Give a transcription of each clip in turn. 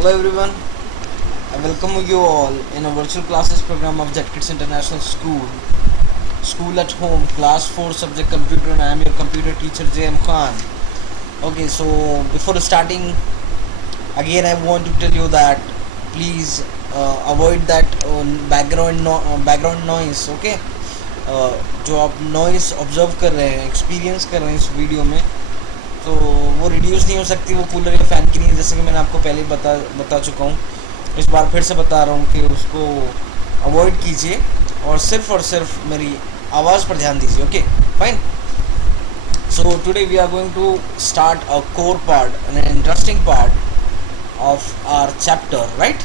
Hello everyone, I welcome you all in a virtual classes program of JetKids International School. School at home, class 4 subject computer, and I am your computer teacher JM Khan. Okay, so before starting, again I want to tell you that please avoid that background noise. Okay, जो आप noise observe कर रहे हैं, experience कर रहे हैं इस video में, तो वो रिड्यूस नहीं हो सकती, वो कूलर या फ़ैन की नहीं है, जैसे कि मैंने आपको पहले बता चुका हूँ. इस बार फिर से बता रहा हूँ कि उसको अवॉइड कीजिए और सिर्फ मेरी आवाज़ पर ध्यान दीजिए. Okay fine. So today we are going to start a core part, an interesting part of our chapter, right?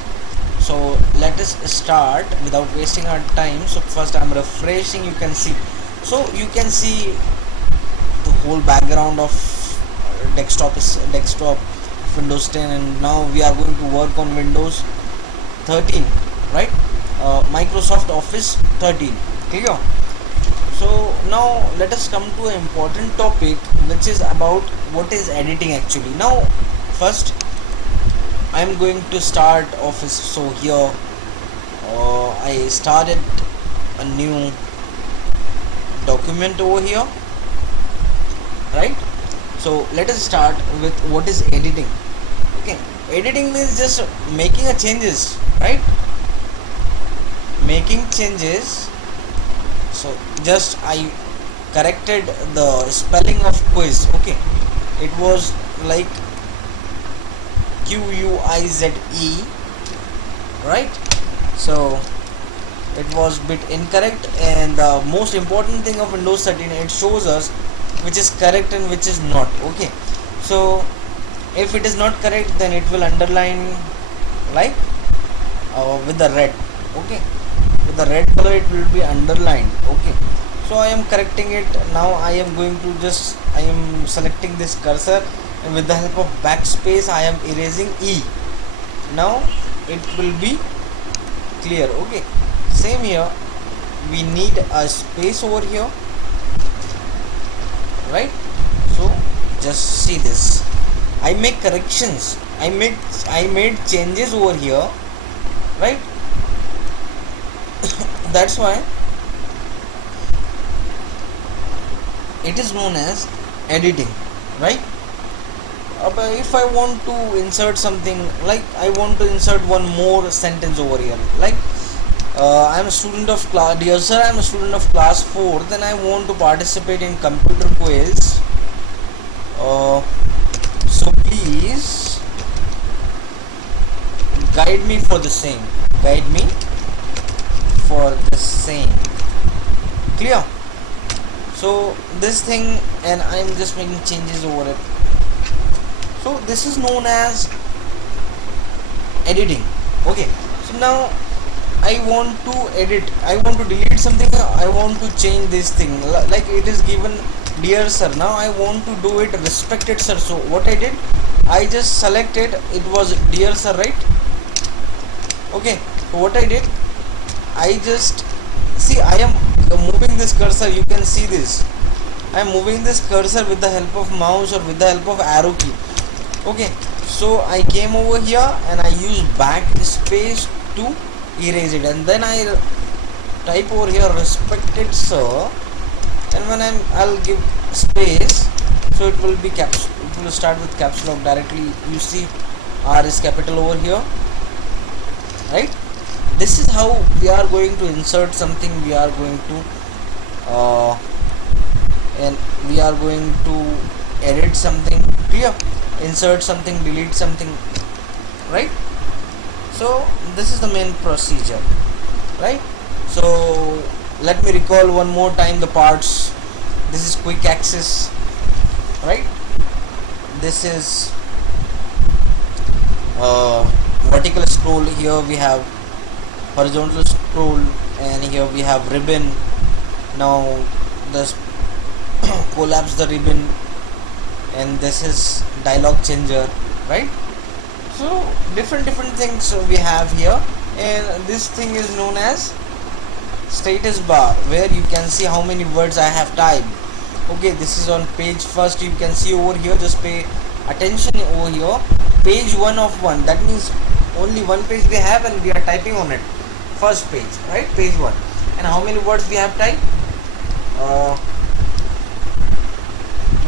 So let us start without wasting our time. So first I'm refreshing, you can see, so you can see the whole background of desktop Windows 10, and now we are going to work on Windows 13, right? Microsoft Office 13, clear? So now let us come to an important topic, which is about what is editing actually. Now first I am going to start Office. So here I started a new document over here, right? So let us start with what is editing. Okay, editing means just making a changes, right? Making changes. So just I corrected the spelling of quiz. Okay, it was like Quize, right? So it was bit incorrect, and the most important thing of Windows 13, it shows us which is correct and which is not. Okay, so if it is not correct, then it will underline like with the red. Okay, with the red color it will be underlined. Okay, so I am correcting it. Now I am going to I am selecting this cursor, and with the help of backspace I am erasing E. Now it will be clear. Okay, same here, we need a space over here, right? So just see this, I make corrections, I made changes over here, right? That's why it is known as editing, right? But if I want to insert something, like I want to insert one more sentence over here, like I am a student of class, dear sir, I am a student of class 4, then I want to participate in computer quiz, so please guide me for the same, clear? So this thing, and I am just making changes over it. So this is known as editing. Okay, so now I want to edit, I want to delete something, I want to change this thing, like it is given dear sir. Now I want to do it respected sir. So what I did, I just selected, it was dear sir, right? Okay, so what I did, I just see, I am moving this cursor, you can see this, I am moving this cursor with the help of mouse or with the help of arrow key. Okay, so I came over here and I used backspace to erase it, and then I type over here respected sir, and when I'll give space, so it will be it will start with caps lock directly. You see R is capital over here, right? This is how we are going to insert something, we are going to and we are going to edit something, clear? Insert something, delete something, right? So this is the main procedure, right? So let me recall one more time the parts. This is quick access, right? This is vertical scroll, here we have horizontal scroll, and here we have ribbon. Now this collapse the ribbon, and this is dialog changer, right? So different things we have here, and this thing is known as status bar, where you can see how many words I have typed. Okay, this is on page first, you can see over here, just pay attention over here, page 1 of 1, that means only one page we have and we are typing on it, first page, right, page 1. And how many words we have typed?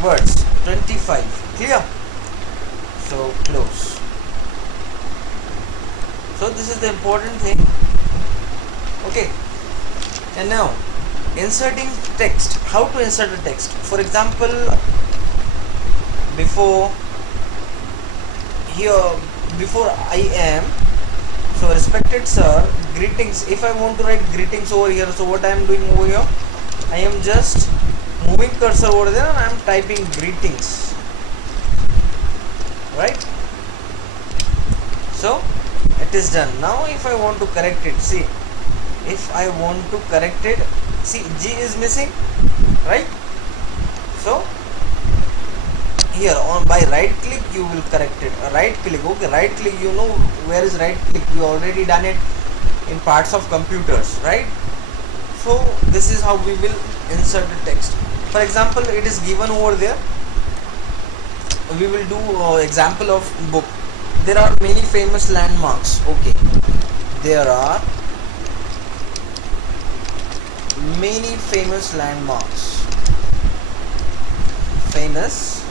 Words 25. Clear? So close. So this is the important thing. Okay, and now inserting text. How to insert a text? For example, before I am, so respected sir, greetings. If I want to write greetings over here, so what I am doing over here, I am just moving cursor over there and I am typing greetings, right? So it is done. Now if I want to correct it, see, if I want to correct it, see, G is missing, right? So here on by right click you will correct it. Right click, okay, right click, you know where is right click, we already done it in parts of computers, right? So this is how we will insert the text. For example, it is given over there, we will do example of book. There are many famous landmarks. Okay, there are many famous landmarks. Famous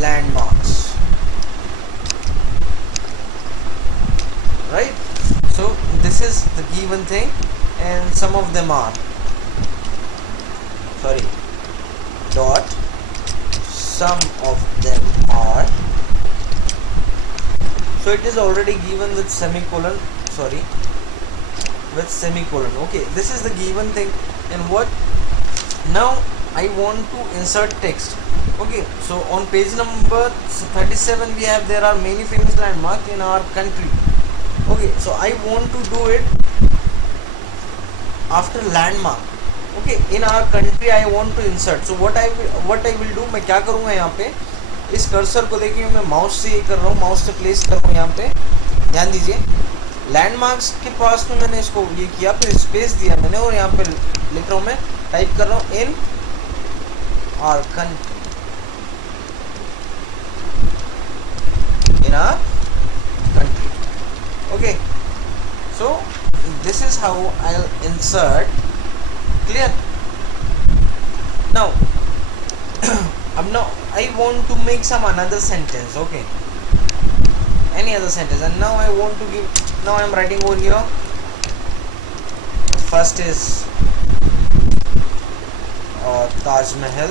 landmarks, right? So this is the given thing, and some of them are, sorry, dot, some of them are. So it is already given with semicolon, sorry, with semicolon. Okay, this is the given thing. And what now I want to insert text. Okay, so on page number 37 we have, there are many famous landmarks in our country. Okay, so I want to do it after landmark. Okay, in our country I want to insert. So what I will do, मैं क्या करूँगा यहाँ पे, इस cursor को देखिए, मैं mouse से ये कर रहा हूँ, माउस से प्लेस कर रहा हूँ यहाँ पे, ध्यान दीजिए, लैंडमार्क्स के पास में मैंने इसको ये किया, फिर स्पेस दिया मैंने, और यहाँ पे लिख रहा हूँ, मैं टाइप कर रहा हूँ in our country, in our country. Okay, so this is how I'll insert. Clear? Now now I want to make some another sentence. Okay, any other sentence, and now I want to give, now I'm writing over here, first is Taj Mahal.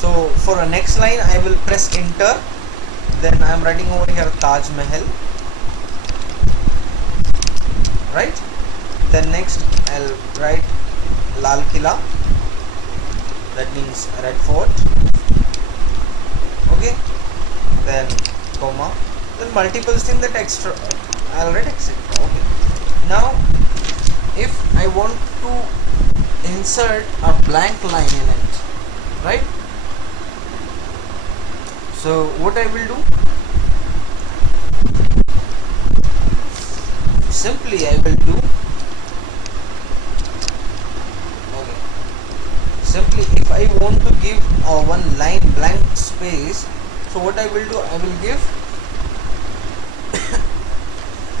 So for a next line I will press enter, then I am writing over here Taj Mahal, right? Then next I'll write Lal Killa, that means Red Fort. Okay, then comma, then multiples in the text, I'll write etc. Okay, now if I want to insert a blank line in it, right? So what I will do, simply I will do, okay, simply if I want to give one line blank space, so what I will do, I will give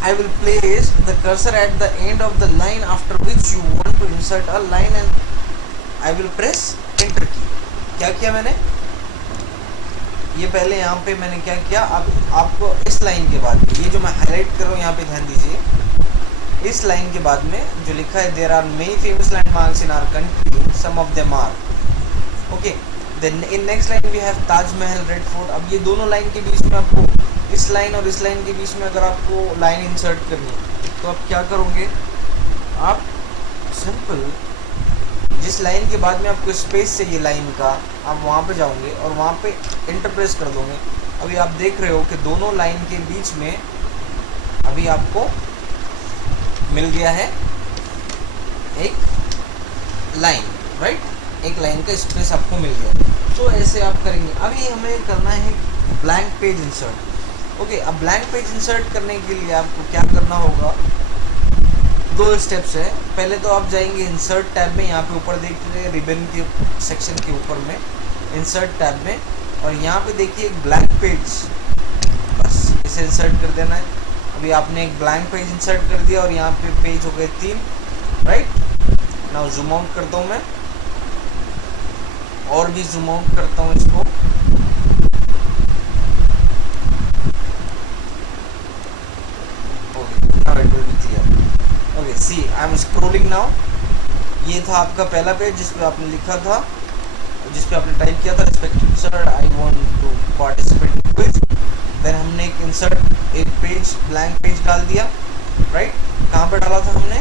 I will place the cursor at the end of the line after which you want to insert a line, and I will press enter key. क्या किया मैंने, ये पहले यहाँ पे मैंने क्या किया, अब आपको इस लाइन के बाद, ये जो मैं हाईलाइट कर रहा हूँ यहाँ पे ध्यान दीजिए, इस लाइन के बाद में जो लिखा है there are many famous landmarks in our country, some of them are. Okay, then in next line we have Taj Mahal, Red fort. अब ये दोनों लाइन के बीच में आपको, इस लाइन और इस लाइन के बीच में अगर आपको लाइन इंसर्ट करनी है, तो आप क्या करोगे, आप सिंपल जिस लाइन के बाद में आपको स्पेस चाहिए लाइन का, आप वहाँ पे जाओगे और वहाँ पे एंटर प्रेस कर दोगे. अभी आप देख रहे हो कि दोनों लाइन के बीच में अभी आपको मिल गया है एक लाइन, राइट, एक लाइन का स्पेस आपको मिल गया. तो ऐसे आप करेंगे. अभी हमें करना है ब्लैंक पेज इंसर्ट. ओके, अब ब्लैंक पेज इंसर्ट करने के लिए आपको क्या करना होगा, दो स्टेप्स है। पहले तो आप जाएंगे इंसर्ट टैब में, यहाँ पे ऊपर देख रहे रिबन के सेक्शन के ऊपर में इंसर्ट टैब में, और यहाँ पे देखिए एक ब्लैंक पेज, बस इसे इंसर्ट कर देना है। अभी आपने एक ब्लैंक पेज इंसर्ट कर दिया और यहाँ पे पेज हो गए 3, राइट। नाउ जूम आउट करता हूँ मैं, और भी जूम आउट करता हूँ इसको। Okay see I am scrolling now. ये था आपका पहला पेज जिसपे आपने लिखा था, जिसपे आपने टाइप किया था respected sir I want to participate in quiz. Then हमने एक इंसर्ट एक पेज ब्लैंक पेज डाल दिया, राइट। कहाँ पे डाला था हमने?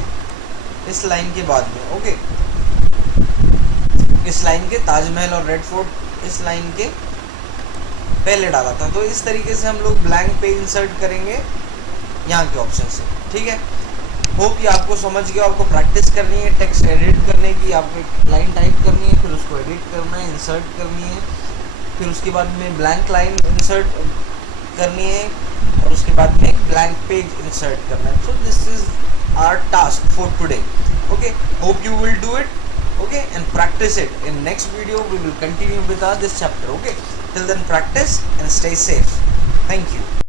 इस लाइन के बाद में, ओके। इस लाइन के ताजमहल और रेड फोर्ट इस लाइन के पहले डाला था। तो इस तरीके से हम लोग ब्लैंक पेज इंसर्ट करेंगे यहाँ के ऑप्शन से, ठीक है। होप ये आपको समझ गया। आपको प्रैक्टिस करनी है टेक्स्ट एडिट करने की, आपको एक लाइन टाइप करनी है, फिर उसको एडिट करना है, इंसर्ट करनी है, फिर उसके बाद में ब्लैंक लाइन इंसर्ट करनी है, और उसके बाद में एक ब्लैंक पेज इंसर्ट करना है। So this is our task for today, okay. Hope you will do it, okay, and practice it. In next video we will continue with this chapter, okay. Till then practice and stay safe. Thank you.